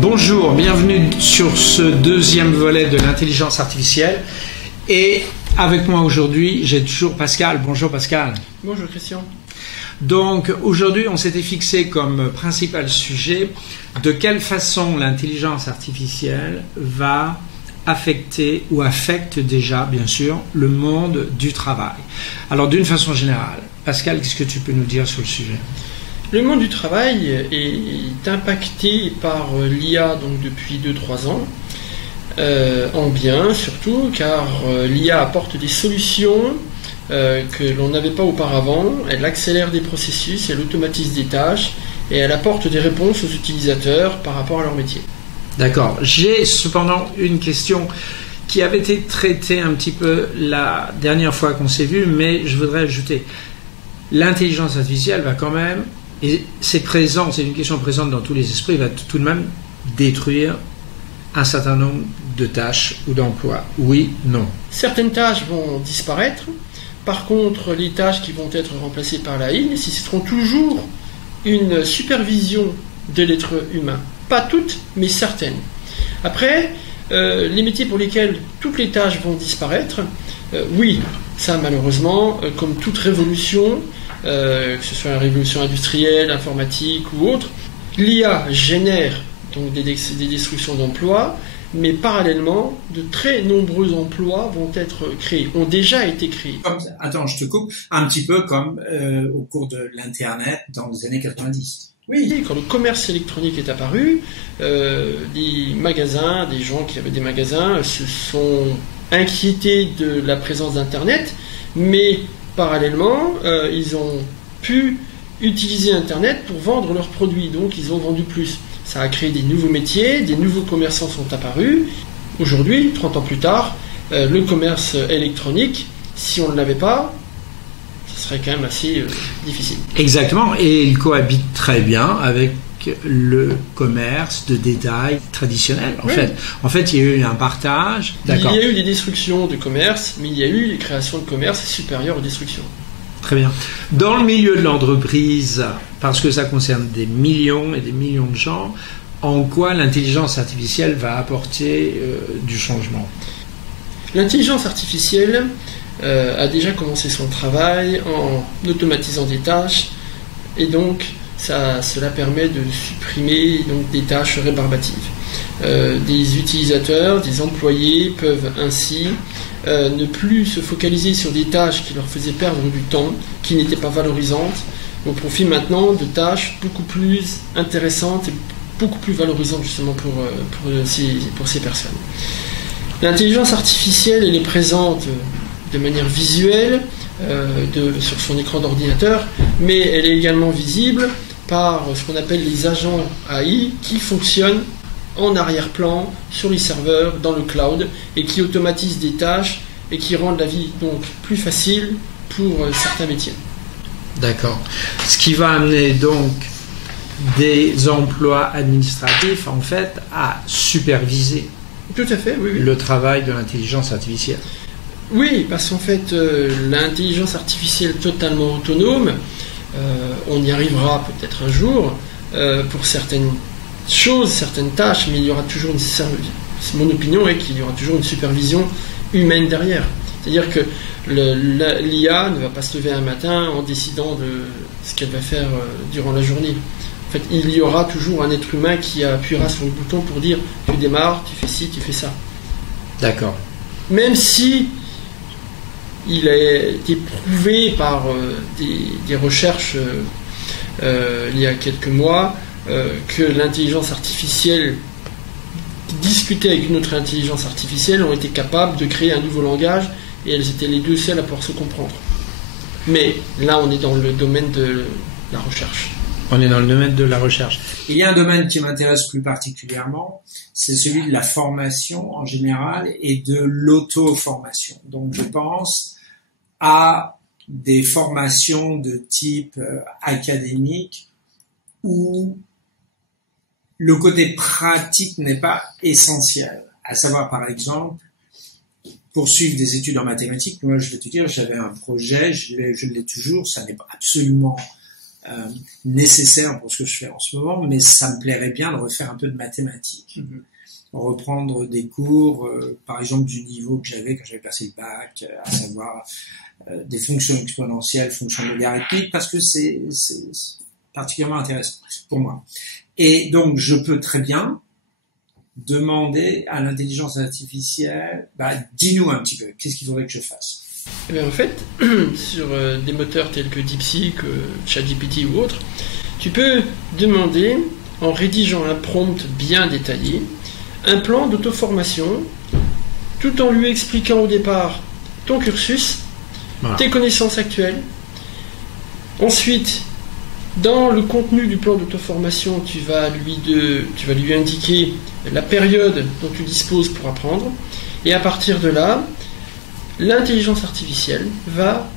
Bonjour, bienvenue sur ce deuxième volet de l'intelligence artificielle. Et avec moi aujourd'hui, j'ai toujours Pascal. Bonjour Pascal. Bonjour Christian. Donc aujourd'hui, on s'était fixé comme principal sujet de quelle façon l'intelligence artificielle va affecter ou affecte déjà, bien sûr, le monde du travail. Alors d'une façon générale, Pascal, qu'est-ce que tu peux nous dire sur le sujet ? Le monde du travail est impacté par l'IA donc depuis 2-3 ans, en bien surtout, car l'IA apporte des solutions que l'on n'avait pas auparavant. Elle accélère des processus, elle automatise des tâches et elle apporte des réponses aux utilisateurs par rapport à leur métier. D'accord. J'ai cependant une question qui avait été traitée un petit peu la dernière fois qu'on s'est vu, mais je voudrais ajouter, l'intelligence artificielle va quand même, et c'est présent, c'est une question présente dans tous les esprits, va tout de même détruire un certain nombre de tâches ou d'emplois. Oui, non. Certaines tâches vont disparaître. Par contre, les tâches qui vont être remplacées par l'AI nécessiteront toujours une supervision de l'être humain. Pas toutes, mais certaines. Après, les métiers pour lesquels toutes les tâches vont disparaître, oui, ça malheureusement, comme toute révolution, que ce soit une révolution industrielle, informatique ou autre, l'IA génère donc des destructions d'emplois, mais parallèlement, de très nombreux emplois vont être créés, ont déjà été créés. Attends, je te coupe, un petit peu comme au cours de l'Internet dans les années 90. Oui, quand le commerce électronique est apparu, des magasins, des gens qui avaient des magasins se sont inquiétés de la présence d'Internet, mais parallèlement, ils ont pu utiliser Internet pour vendre leurs produits, donc ils ont vendu plus. Ça a créé des nouveaux métiers, des nouveaux commerçants sont apparus. Aujourd'hui, 30 ans plus tard, le commerce électronique, si on ne l'avait pas, ce serait quand même assez difficile. Exactement, et il cohabite très bien avec le commerce de détail traditionnel. En fait, il y a eu un partage. D'accord. Il y a eu des destructions de commerce, mais il y a eu les créations de commerce supérieures aux destructions. Très bien. Dans le milieu de l'entreprise, parce que ça concerne des millions et des millions de gens, en quoi l'intelligence artificielle va apporter du changement ? L'intelligence artificielle a déjà commencé son travail en automatisant des tâches, et donc cela permet de supprimer donc, des tâches rébarbatives. Des utilisateurs, des employés peuvent ainsi ne plus se focaliser sur des tâches qui leur faisaient perdre du temps, qui n'étaient pas valorisantes, au profit maintenant de tâches beaucoup plus intéressantes et beaucoup plus valorisantes justement pour ces personnes. L'intelligence artificielle, elle est présente de manière visuelle sur son écran d'ordinateur, mais elle est également visible par ce qu'on appelle les agents AI qui fonctionnent en arrière-plan, sur les serveurs, dans le cloud, et qui automatisent des tâches et qui rendent la vie donc plus facile pour certains métiers. D'accord. Ce qui va amener donc des emplois administratifs, en fait, à superviser. Tout à fait, oui. Le travail de l'intelligence artificielle. Oui, parce qu'en fait, l'intelligence artificielle totalement autonome, on y arrivera peut-être un jour pour certaines choses, certaines tâches, mais il y aura toujours mon opinion est qu'il y aura toujours une supervision humaine derrière. C'est-à-dire que l'IA ne va pas se lever un matin en décidant de ce qu'elle va faire durant la journée. En fait, il y aura toujours un être humain qui appuiera sur le bouton pour dire tu démarres, tu fais ci, tu fais ça. D'accord. Même si il a été prouvé par des recherches il y a quelques mois que l'intelligence artificielle discutait avec une autre intelligence artificielle ont été capables de créer un nouveau langage et elles étaient les deux seules à pouvoir se comprendre. Mais là, on est dans le domaine de la recherche. On est dans le domaine de la recherche. Il y a un domaine qui m'intéresse plus particulièrement, c'est celui de la formation en général et de l'auto-formation. Donc je pense à des formations de type académique où le côté pratique n'est pas essentiel. À savoir, par exemple, poursuivre des études en mathématiques. Moi, je vais te dire, j'avais un projet, je l'ai toujours, ça n'est absolument nécessaire pour ce que je fais en ce moment, mais ça me plairait bien de refaire un peu de mathématiques. Reprendre des cours, par exemple du niveau que j'avais quand j'avais passé le bac, à savoir des fonctions exponentielles, fonctions logarithmiques, parce que c'est particulièrement intéressant pour moi. Et donc je peux très bien demander à l'intelligence artificielle, dis-nous un petit peu, qu'est-ce qu'il faudrait que je fasse? Eh bien, en fait, sur des moteurs tels que DeepSeek, ChatGPT ou autres, tu peux demander, en rédigeant un prompt bien détaillé, un plan d'auto-formation, tout en lui expliquant au départ ton cursus, tes connaissances actuelles. Ensuite, dans le contenu du plan d'auto-formation, tu vas lui indiquer la période dont tu disposes pour apprendre. Et à partir de là, l'intelligence artificielle va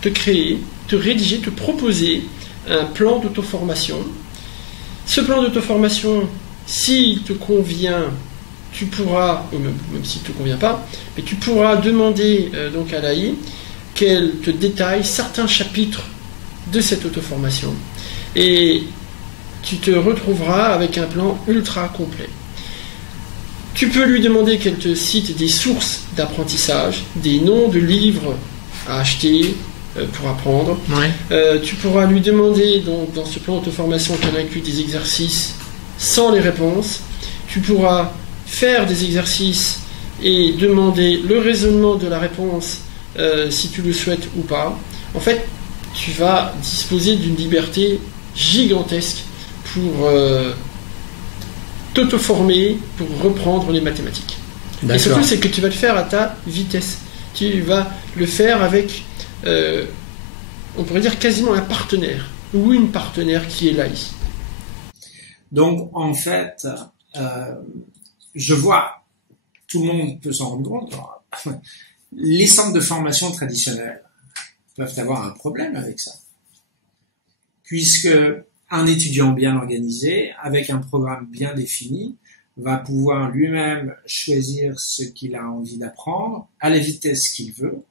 te créer, te rédiger, te proposer un plan d'auto-formation. Ce plan d'auto-formation, s'il te convient, tu pourras, ou même s'il ne te convient pas, mais tu pourras demander donc à l'AI qu'elle te détaille certains chapitres de cette auto-formation. Et tu te retrouveras avec un plan ultra complet. Tu peux lui demander qu'elle te cite des sources d'apprentissage, des noms de livres à acheter pour apprendre. Ouais. Tu pourras lui demander donc, dans ce plan d'auto-formation qu'elle inclut des exercices sans les réponses. Tu pourras faire des exercices et demander le raisonnement de la réponse si tu le souhaites ou pas. En fait, tu vas disposer d'une liberté gigantesque pour t'auto-former, pour reprendre les mathématiques. Et surtout, c'est que tu vas le faire à ta vitesse. Tu vas le faire avec, on pourrait dire, quasiment un partenaire, ou une partenaire qui est là ici. Donc, en fait, je vois, tout le monde peut s'en rendre compte, les centres de formation traditionnels peuvent avoir un problème avec ça. Puisque un étudiant bien organisé, avec un programme bien défini, va pouvoir lui-même choisir ce qu'il a envie d'apprendre, à la vitesse qu'il veut,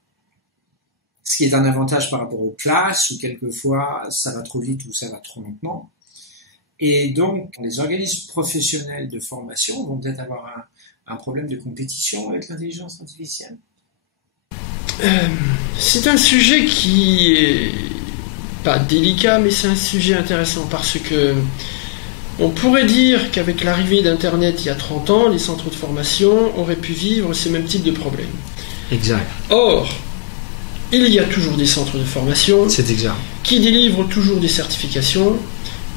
ce qui est un avantage par rapport aux classes, où quelquefois ça va trop vite ou ça va trop lentement. Et donc, les organismes professionnels de formation vont peut-être avoir un problème de compétition avec l'intelligence artificielle. C'est un sujet qui est pas délicat, mais c'est un sujet intéressant parce que on pourrait dire qu'avec l'arrivée d'Internet il y a 30 ans, les centres de formation auraient pu vivre ce même type de problème. Exact. Or, il y a toujours des centres de formation qui délivrent toujours des certifications.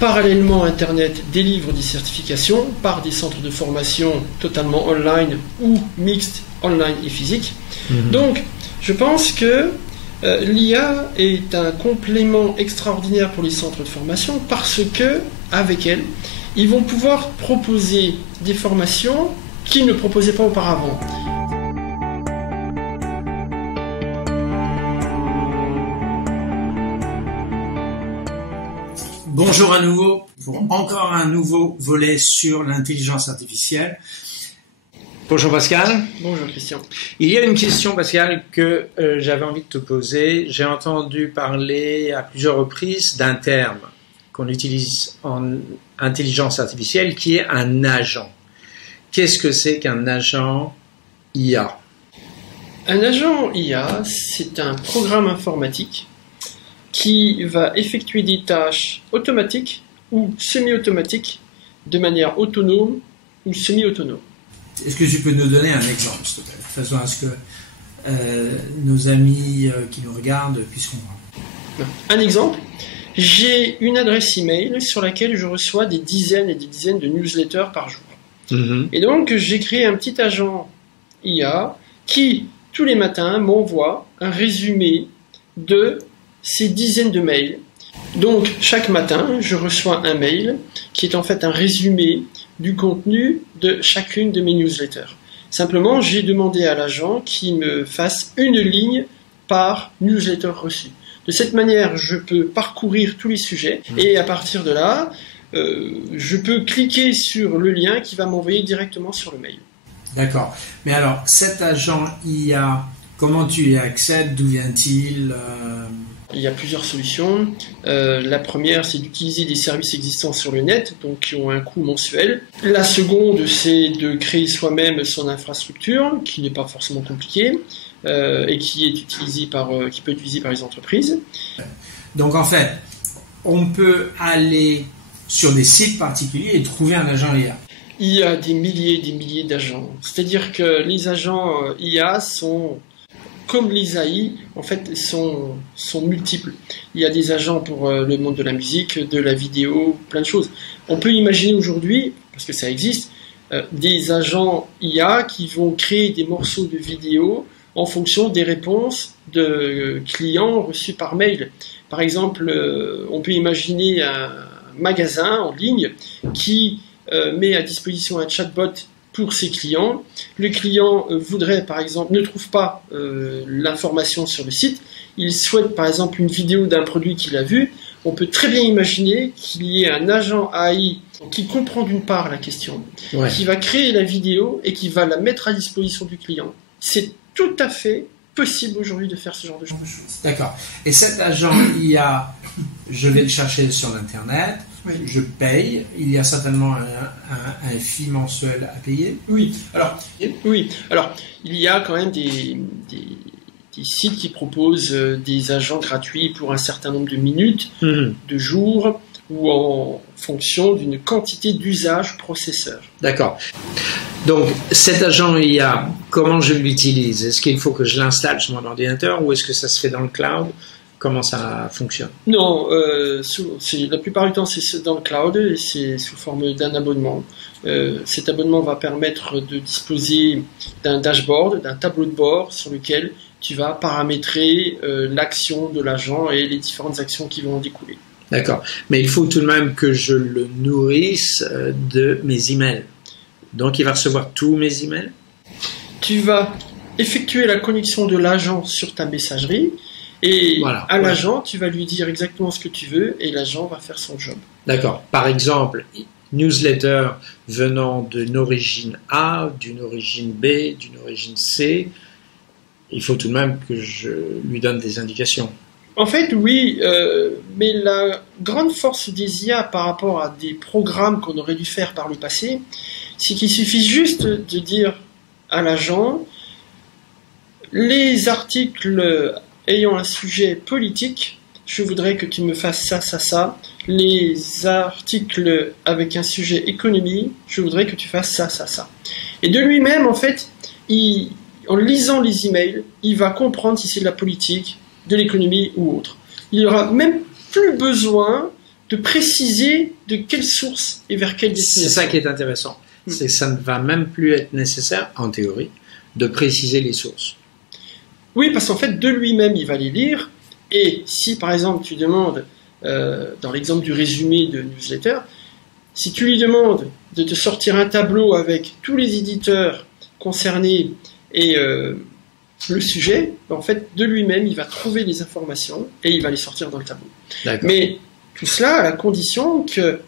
Parallèlement, Internet délivre des certifications par des centres de formation totalement online ou mixtes online et physique. Donc, je pense que l'IA est un complément extraordinaire pour les centres de formation parce que, avec elle, ils vont pouvoir proposer des formations qu'ils ne proposaient pas auparavant. Bonjour à nouveau pour encore un nouveau volet sur l'intelligence artificielle. Bonjour Pascal. Bonjour Christian. Il y a une question Pascal que j'avais envie de te poser. J'ai entendu parler à plusieurs reprises d'un terme qu'on utilise en intelligence artificielle qui est un agent. Qu'est-ce que c'est qu'un agent IA? Un agent IA, c'est un programme informatique qui va effectuer des tâches automatiques ou semi-automatiques de manière autonome ou semi-autonome. Est-ce que tu peux nous donner un exemple, s'il te plaît, de façon à ce que nos amis qui nous regardent puissent comprendre? Un exemple, j'ai une adresse email sur laquelle je reçois des dizaines et des dizaines de newsletters par jour. Et donc, j'ai créé un petit agent IA qui, tous les matins, m'envoie un résumé de ces dizaines de mails. Donc, chaque matin, je reçois un mail qui est en fait un résumé du contenu de chacune de mes newsletters. Simplement, j'ai demandé à l'agent qu'il me fasse une ligne par newsletter reçu. De cette manière, je peux parcourir tous les sujets et à partir de là, je peux cliquer sur le lien qui va m'envoyer directement sur le mail. D'accord. Mais alors, cet agent IA, comment tu y accèdes? D'où vient-il? Il y a plusieurs solutions. La première, c'est d'utiliser des services existants sur le net, donc qui ont un coût mensuel. La seconde, c'est de créer soi-même son infrastructure, qui n'est pas forcément compliquée, et qui peut être utilisée par les entreprises. Donc en fait, on peut aller sur des sites particuliers et trouver un agent IA. Il y a des milliers d'agents. C'est-à-dire que les agents IA sont, comme les AI, en fait, sont multiples. Il y a des agents pour le monde de la musique, de la vidéo, plein de choses. On peut imaginer aujourd'hui, parce que ça existe, des agents IA qui vont créer des morceaux de vidéo en fonction des réponses de clients reçus par mail. Par exemple, on peut imaginer un magasin en ligne qui met à disposition un chatbot pour ses clients. Le client voudrait, par exemple, ne trouve pas l'information sur le site. Il souhaite, par exemple, une vidéo d'un produit qu'il a vu. On peut très bien imaginer qu'il y ait un agent AI qui comprend d'une part la question, qui va créer la vidéo et qui va la mettre à disposition du client. C'est tout à fait possible aujourd'hui de faire ce genre de choses. D'accord. Et cet agent IA, je vais le chercher sur Internet, je paye, il y a certainement un fee mensuel à payer. Oui. Alors, il y a quand même des sites qui proposent des agents gratuits pour un certain nombre de minutes, de jours, ou en fonction d'une quantité d'usage processeur. D'accord. Donc, cet agent IA, comment je l'utilise? Est-ce qu'il faut que je l'installe sur mon ordinateur ou est-ce que ça se fait dans le cloud? Comment ça fonctionne? Non, la plupart du temps, c'est dans le cloud et c'est sous forme d'un abonnement. Cet abonnement va permettre de disposer d'un dashboard, d'un tableau de bord sur lequel tu vas paramétrer l'action de l'agent et les différentes actions qui vont en découler. D'accord. Mais il faut tout de même que je le nourrisse de mes emails. Donc, il va recevoir tous mes emails? Tu vas effectuer la connexion de l'agent sur ta messagerie et l'agent, tu vas lui dire exactement ce que tu veux et l'agent va faire son job. D'accord. Par exemple, newsletter venant d'une origine A, d'une origine B, d'une origine C, il faut tout de même que je lui donne des indications. En fait, oui, mais la grande force des IA par rapport à des programmes qu'on aurait dû faire par le passé, c'est qu'il suffit juste de dire à l'agent les articles ayant un sujet politique, je voudrais que tu me fasses ça, ça, ça. Les articles avec un sujet économie, je voudrais que tu fasses ça, ça, ça. Et de lui-même, en fait, en lisant les emails, il va comprendre si c'est de la politique, de l'économie ou autre. Il n'aura même plus besoin de préciser de quelle source et vers quelle destination. C'est ça qui est intéressant. C'est que ça ne va même plus être nécessaire, en théorie, de préciser les sources. Oui, parce qu'en fait, de lui-même, il va les lire. Et si, par exemple, tu demandes, dans l'exemple du résumé de newsletter, si tu lui demandes de te sortir un tableau avec tous les éditeurs concernés et le sujet, en fait, de lui-même, il va trouver les informations et il va les sortir dans le tableau. Mais tout cela à la condition que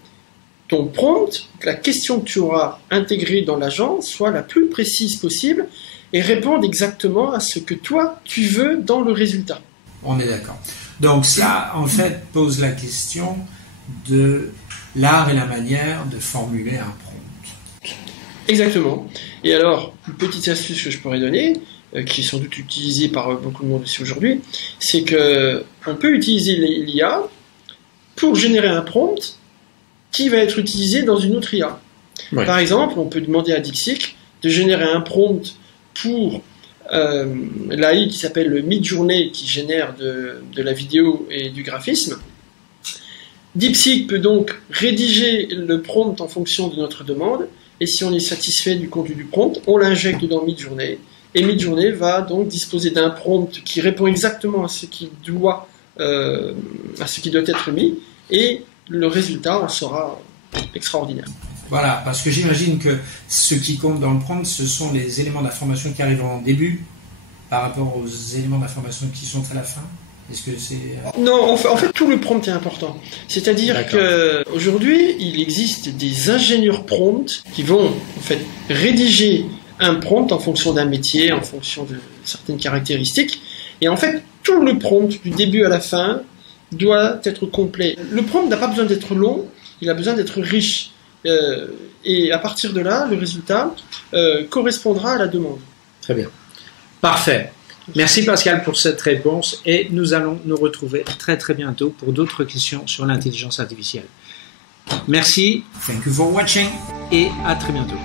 ton prompt, la question que tu auras intégrée dans l'agent, soit la plus précise possible et réponde exactement à ce que toi, tu veux dans le résultat. On est d'accord. Donc ça, en fait, pose la question de l'art et la manière de formuler un prompt. Exactement. Et alors, une petite astuce que je pourrais donner, qui est sans doute utilisée par beaucoup de monde aussi aujourd'hui, c'est qu'on peut utiliser l'IA pour générer un prompt qui va être utilisé dans une autre IA. Ouais. Par exemple, on peut demander à DeepSeek de générer un prompt pour l'AI qui s'appelle Midjourney, qui génère de la vidéo et du graphisme. DeepSeek peut donc rédiger le prompt en fonction de notre demande, et si on est satisfait du contenu du prompt, on l'injecte dans Midjourney, et Midjourney va donc disposer d'un prompt qui répond exactement à ce qui doit être mis, et le résultat en sera extraordinaire. Voilà, parce que j'imagine que ce qui compte dans le prompt, ce sont les éléments d'information qui arrivent en début par rapport aux éléments d'information qui sont à la fin. Est-ce que c'est... Non, en fait, tout le prompt est important. C'est-à-dire qu'aujourd'hui, il existe des ingénieurs prompt qui vont en fait rédiger un prompt en fonction d'un métier, en fonction de certaines caractéristiques. Et en fait, tout le prompt, du début à la fin, doit être complet. Le prompt n'a pas besoin d'être long, il a besoin d'être riche. Et à partir de là, le résultat correspondra à la demande. Très bien. Parfait. Merci Pascal pour cette réponse et nous allons nous retrouver très très bientôt pour d'autres questions sur l'intelligence artificielle. Merci. Thank you for watching. Et à très bientôt.